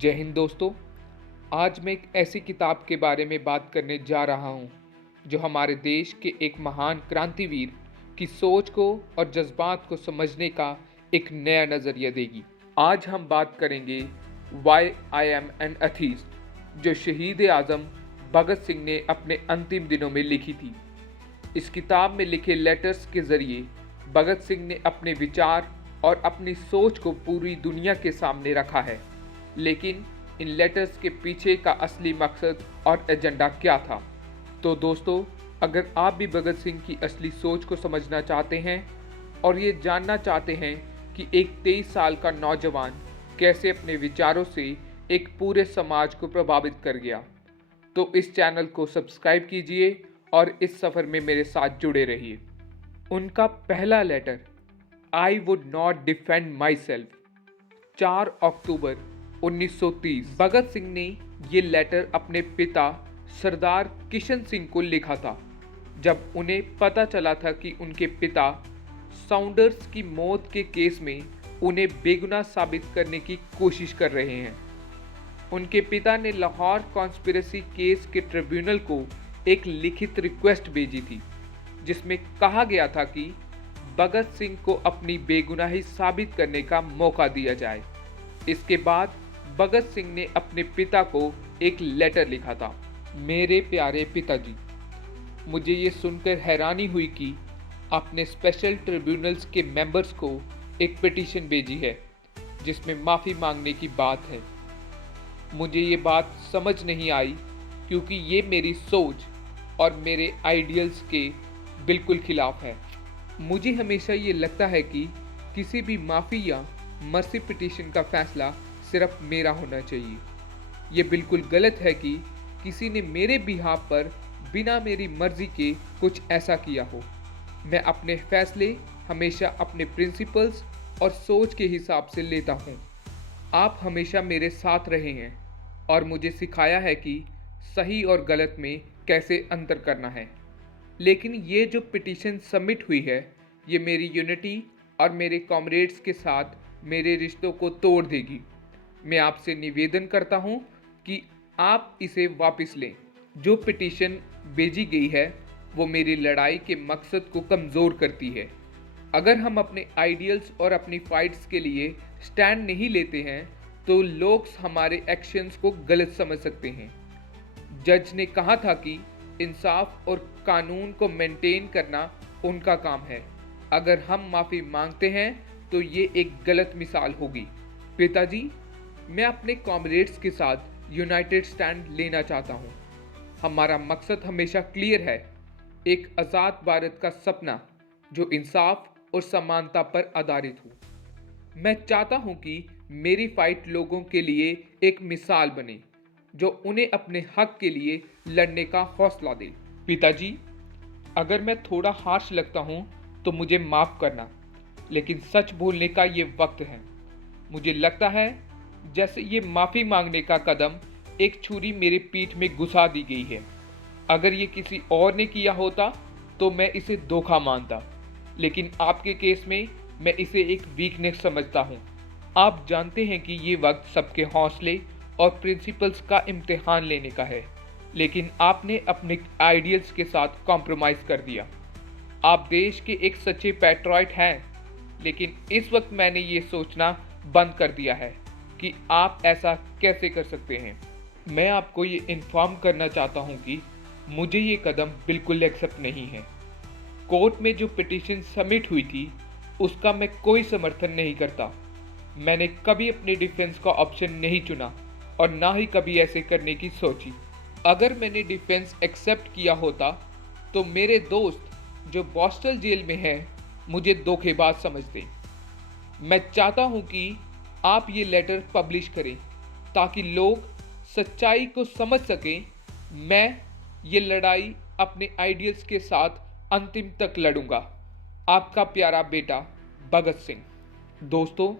जय हिंद दोस्तों। आज मैं एक ऐसी किताब के बारे में बात करने जा रहा हूँ जो हमारे देश के एक महान क्रांतिवीर की सोच को और जज्बात को समझने का एक नया नज़रिया देगी। आज हम बात करेंगे why I am an atheist, जो शहीद आज़म भगत सिंह ने अपने अंतिम दिनों में लिखी थी। इस किताब में लिखे लेटर्स के ज़रिए भगत सिंह ने अपने विचार और अपनी सोच को पूरी दुनिया के सामने रखा है। लेकिन इन लेटर्स के पीछे का असली मकसद और एजेंडा क्या था? तो दोस्तों, अगर आप भी भगत सिंह की असली सोच को समझना चाहते हैं और ये जानना चाहते हैं कि एक 23 साल का नौजवान कैसे अपने विचारों से एक पूरे समाज को प्रभावित कर गया, तो इस चैनल को सब्सक्राइब कीजिए और इस सफ़र में मेरे साथ जुड़े रहिए। उनका पहला letter, I would not defend myself, 4 अक्टूबर 1930। भगत सिंह ने ये लेटर अपने पिता सरदार किशन सिंह को लिखा था, जब उन्हें पता चला था कि उनके पिता साउंडर्स की मौत के केस में उन्हें बेगुनाह साबित करने की कोशिश कर रहे हैं। उनके पिता ने लाहौर कॉन्स्पिरेसी केस के ट्रिब्यूनल को एक लिखित रिक्वेस्ट भेजी थी, जिसमें कहा गया था कि भगत सिंह को अपनी बेगुनाही साबित करने का मौका दिया जाए। इसके बाद भगत सिंह ने अपने पिता को एक लेटर लिखा था। मेरे प्यारे पिताजी, मुझे ये सुनकर हैरानी हुई कि आपने स्पेशल ट्रिब्यूनल्स के मेंबर्स को एक पिटीशन भेजी है जिसमें माफ़ी मांगने की बात है। मुझे ये बात समझ नहीं आई क्योंकि ये मेरी सोच और मेरे आइडियल्स के बिल्कुल खिलाफ है। मुझे हमेशा ये लगता है कि किसी भी माफ़ी या मर्सी पिटीशन का फैसला सिर्फ मेरा होना चाहिए। ये बिल्कुल गलत है कि किसी ने मेरे बिहाफ पर बिना मेरी मर्जी के कुछ ऐसा किया हो। मैं अपने फैसले हमेशा अपने प्रिंसिपल्स और सोच के हिसाब से लेता हूँ। आप हमेशा मेरे साथ रहे हैं और मुझे सिखाया है कि सही और गलत में कैसे अंतर करना है। लेकिन ये जो पिटीशन सबमिट हुई है, ये मेरी यूनिटी और मेरे कॉमरेड्स के साथ मेरे रिश्तों को तोड़ देगी। मैं आपसे निवेदन करता हूँ कि आप इसे वापस लें। जो पिटीशन भेजी गई है वो मेरी लड़ाई के मकसद को कमज़ोर करती है। अगर हम अपने आइडियल्स और अपनी फाइट्स के लिए स्टैंड नहीं लेते हैं तो लोग हमारे एक्शंस को गलत समझ सकते हैं। जज ने कहा था कि इंसाफ और कानून को मेंटेन करना उनका काम है। अगर हम माफ़ी मांगते हैं तो ये एक गलत मिसाल होगी। पिताजी, मैं अपने कॉमरेड्स के साथ यूनाइटेड स्टैंड लेना चाहता हूँ। हमारा मकसद हमेशा क्लियर है, एक आज़ाद भारत का सपना जो इंसाफ और समानता पर आधारित हो। मैं चाहता हूँ कि मेरी फाइट लोगों के लिए एक मिसाल बने जो उन्हें अपने हक के लिए लड़ने का हौसला दे। पिताजी, अगर मैं थोड़ा हार्श लगता हूँ तो मुझे माफ़ करना, लेकिन सच बोलने का ये वक्त है। मुझे लगता है जैसे ये माफ़ी मांगने का कदम एक छुरी मेरे पीठ में घुसा दी गई है। अगर ये किसी और ने किया होता तो मैं इसे धोखा मानता, लेकिन आपके केस में मैं इसे एक वीकनेस समझता हूँ। आप जानते हैं कि ये वक्त सबके हौसले और प्रिंसिपल्स का इम्तिहान लेने का है, लेकिन आपने अपने आइडियल्स के साथ कॉम्प्रोमाइज़ कर दिया। आप देश के एक सच्चे पैट्रियट हैं, लेकिन इस वक्त मैंने ये सोचना बंद कर दिया है कि आप ऐसा कैसे कर सकते हैं। मैं आपको ये इन्फॉर्म करना चाहता हूँ कि मुझे ये कदम बिल्कुल एक्सेप्ट नहीं है। कोर्ट में जो पिटीशन सबमिट हुई थी उसका मैं कोई समर्थन नहीं करता। मैंने कभी अपने डिफेंस का ऑप्शन नहीं चुना और ना ही कभी ऐसे करने की सोची। अगर मैंने डिफेंस एक्सेप्ट किया होता तो मेरे दोस्त जो बॉस्टल जेल में हैं मुझे धोखेबाज समझते। मैं चाहता हूँ कि आप ये लेटर पब्लिश करें ताकि लोग सच्चाई को समझ सकें। मैं ये लड़ाई अपने आइडियल्स के साथ अंतिम तक लड़ूंगा। आपका प्यारा बेटा भगत सिंह। दोस्तों,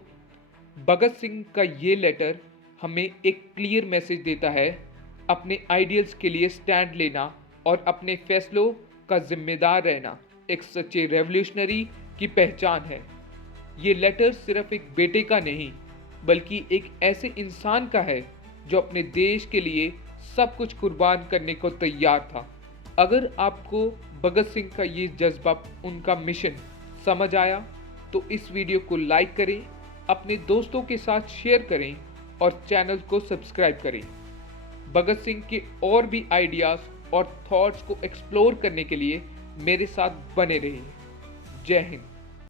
भगत सिंह का ये लेटर हमें एक क्लियर मैसेज देता है। अपने आइडियल्स के लिए स्टैंड लेना और अपने फैसलों का जिम्मेदार रहना एक सच्चे रेवोल्यूशनरी की पहचान है। ये लेटर सिर्फ एक बेटे का नहीं बल्कि एक ऐसे इंसान का है जो अपने देश के लिए सब कुछ कुर्बान करने को तैयार था। अगर आपको भगत सिंह का ये जज्बा, उनका मिशन समझ आया तो इस वीडियो को लाइक करें, अपने दोस्तों के साथ शेयर करें और चैनल को सब्सक्राइब करें। भगत सिंह के और भी आइडियाज़ और थॉट्स को एक्सप्लोर करने के लिए मेरे साथ बने रहिए। जय हिंद।